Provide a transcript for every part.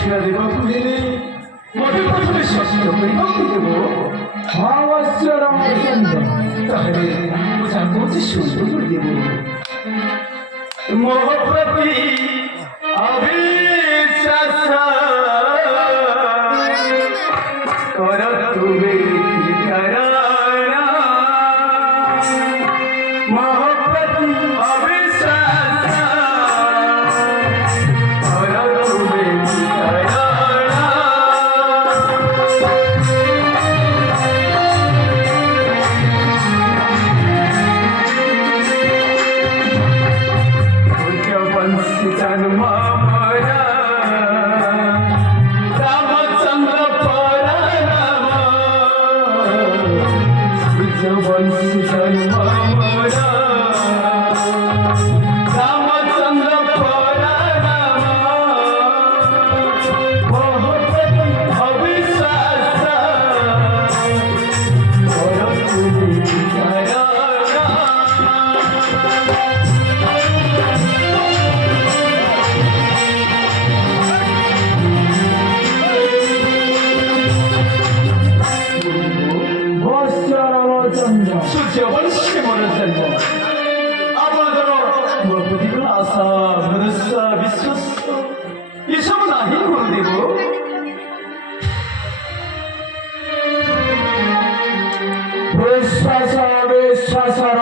দক্ষিণা দেবাকে হইলে মঠে প্রথমে ষষ্ঠ করিবাকে দেব। অবশ্য রামচন্দ্র। তাহলে পূজা করতে সুন্দর করে দেব। মহাপ্রতি অবিশ্বাস কর তুমি করনা মহাপ্রতি অবিশ্বাস কর তুমি করনা जन्म रामचंद्र वंश जन्म रामचंद्र अविश्वास সূর্যবংশে মনে জন্ম আপনাদের প্রতিগুলো আশা ভরসা বিশ্বাস এসব নাহি গুরুদেব। বিশ্বাস বিশ্বাসর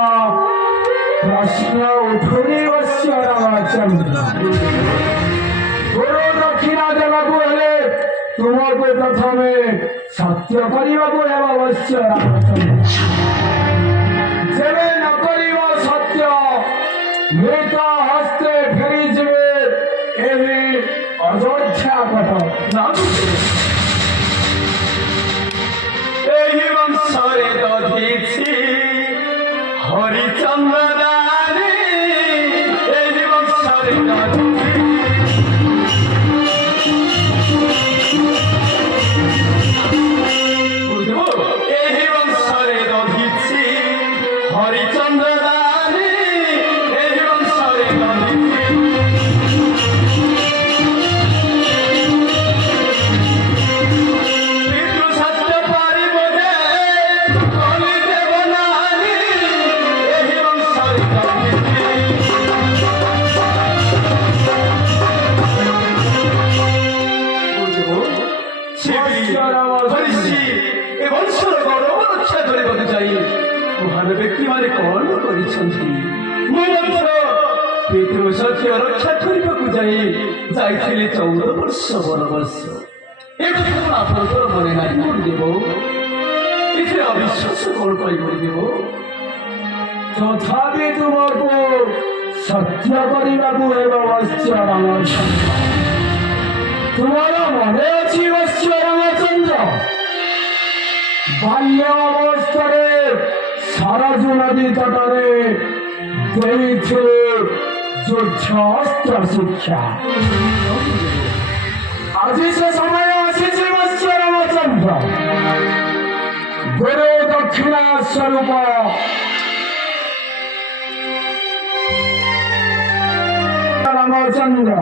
প্রশ্ন উঠুনি বস্য রামচন্দ্র। গুরু দক্ষিণা দেবাকু হেলে তোমাকে প্রথমে সত্য করিবাকু হেব বস্য রামচন্দ্র। যেবে নকরিব সত্য মৃত হস্তে ফেরি যাবে এহি অযোধ্যা কট। এই বংশরে দধিছি হরিচন্দ্র রানী এই বংশরে দধিছি এই বংশরে দধিছি হরিচন্দ্র রানী এই বংশরে দধিছি ব্যক্তি মানে কর্ম କରିଛନ୍ତି ମୁଁ ମଧ୍ୟ ପିତୃ ସତ୍ୟ ରକ୍ଷା କରିବାକୁ ଯାଇଥିଲି 14 ବର୍ଷ ବନବାସ। ଏ କଥା ଆପଣଙ୍କର ମନେ ନାହିଁ ଗୁରୁଦେବ? ଏଥିରେ ଅବିଶ୍ୱାସ କଣ ପାଇଁ ଗୁରୁଦେବ? তথাপি তোমাকে সত্য করিবাকু হেব বস্য রামচন্দ্র। তোমার মনে অছি বস্য রামচন্দ্র বাল্য অবস্থারে সরজু নদী তটরে ଦେଇଥିଲେ ଯୁଦ୍ଧ ଅସ୍ତ୍ର ଶିକ୍ଷା। ଆଜି ସେ ସମୟ ଆସିଛି ବତ୍ସ ରାମଚନ୍ଦ୍ର। ଗୁରୁ ଦକ୍ଷିଣା ସ୍ୱରୂପ ରାମଚନ୍ଦ୍ର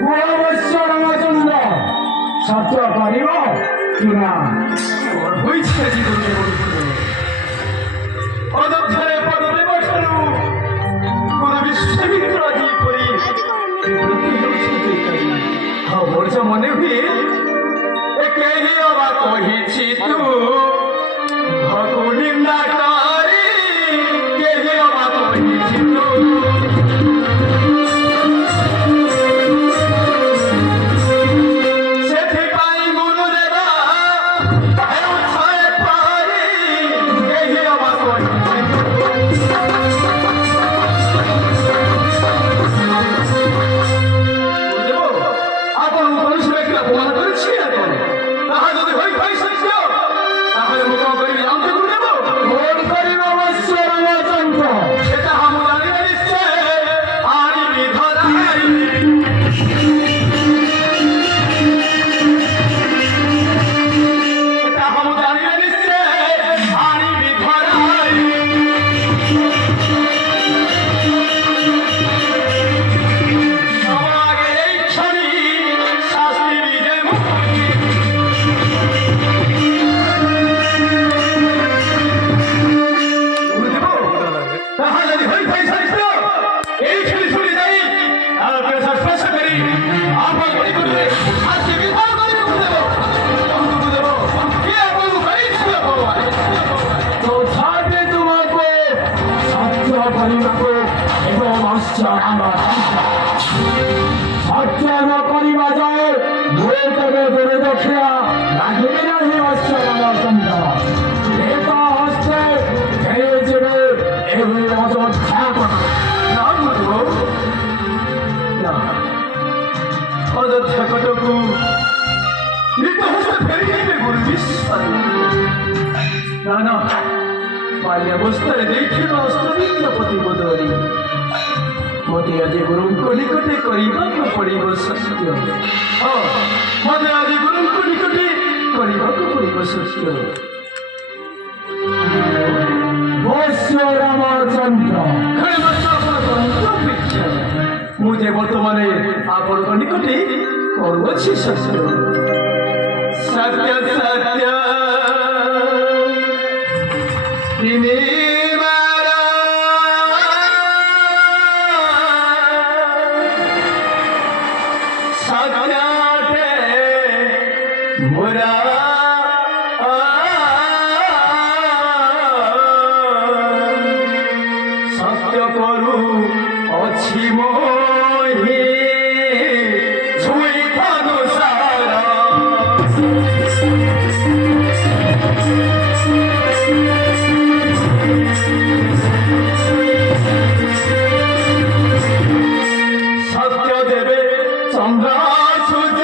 କୁହ ବତ୍ସ ରାମଚନ୍ଦ୍ର ସତ୍ୟ କରିବ କି ନା? অযোধ্যারে পদদেব ঠারু কোন বিশ্বমিত্র আদি করি খবর যে মনে হুয়ে কেহি অবা কহিছি তু ভগু নিন্দা করি কেহি অবা কহিছি তু ସେଥିପାଇଁ ଗୁରୁଦେବ ହେଉଥାଏ ପାରି দেখিয়া লাগিবে নাহি অশ্ব রামচন্দ্র। এক হস্তে ফেরে যাবে এই অযোধ্যা কথা। না গুরু, না, অযোধ্যা কটকু মৃত হস্তে ফেরি নেবে গুরু বিশ্বাস। না না, বাল্যাবস্থায় দেখিল অস্তমিত্রপতি বদরি, মতে আজি গুরুঙ্ক নিকটে କରିବାକୁ পড়িব সত্য। মতে আজি গুরুঙ্ক নিকটে କରିବାକୁ পড়িব সত্য। বৎস রামচন্দ্র, ମୁଁ ଯେ ବର୍ତ୍ତମାନେ ଆପଣଙ୍କ ନିକଟେ କରୁଅଛି ସତ୍ୟ। ସତ୍ୟ ସତ୍ୟ ତିନି ବାର ସତ୍ୟଟେ ମୋରା সত্য করু অছি মোহি ছুঁই থানু সারা। সত্য দেবে চন্দ্র সূর্য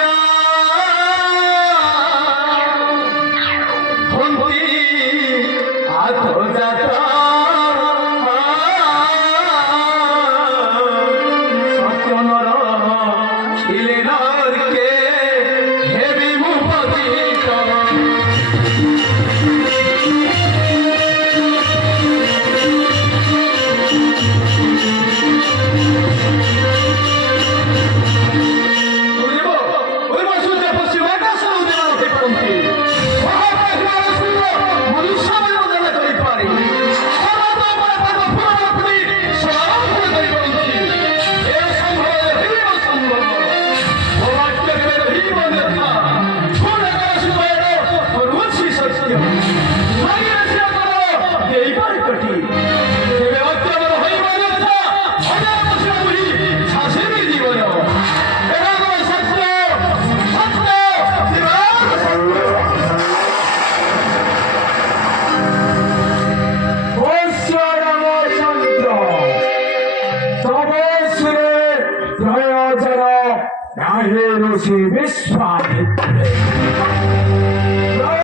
হন্তি আত্মজাত সত্যনর ছিলে নরকে হেবি মুপদিত। বুঝিব ওই সূর্য পশ্চিম আকাশে উদীয়মান হতে পারନ୍ତି। মহাপ্রজ্ঞার সূর্য মনুষ্যময় মজা କରିପାରେ। সর্বত ଉପରେ ତାଙ୍କ ପୁରାଣ ପୁଣି ସମାରମ୍ଭ କରିପାରନ୍ତି। ଏ ସମ୍ଭବ ହେବ ସମ୍ଭବ। ମୋ ବାକ୍ୟ କେବେ ରହିବ ଅନ୍ୟଥା। ଛୋଡ଼ାକାର ଶିବାୟର କରୁଅଛି ସତ୍ୟ। ମାଗିଲେ ସିନା କର, ଦେଇପାରେ କଟି। କେବେ ଅତ୍ୟାଚାର ହୋଇବ ଅନ୍ୟଥା। ହଜାର ବର୍ଷ ପୁରି ଶାସିବି ଜୀବନ। ଏହା ମୋ ସତ୍ୟ, ସତ୍ୟ, ଶିବାୟ ସତ୍ୟ। বৎস রামচন্দ্র, তবে সুরে প্রয়োজন নাহি ঋষি বিশ্বামিত্রে।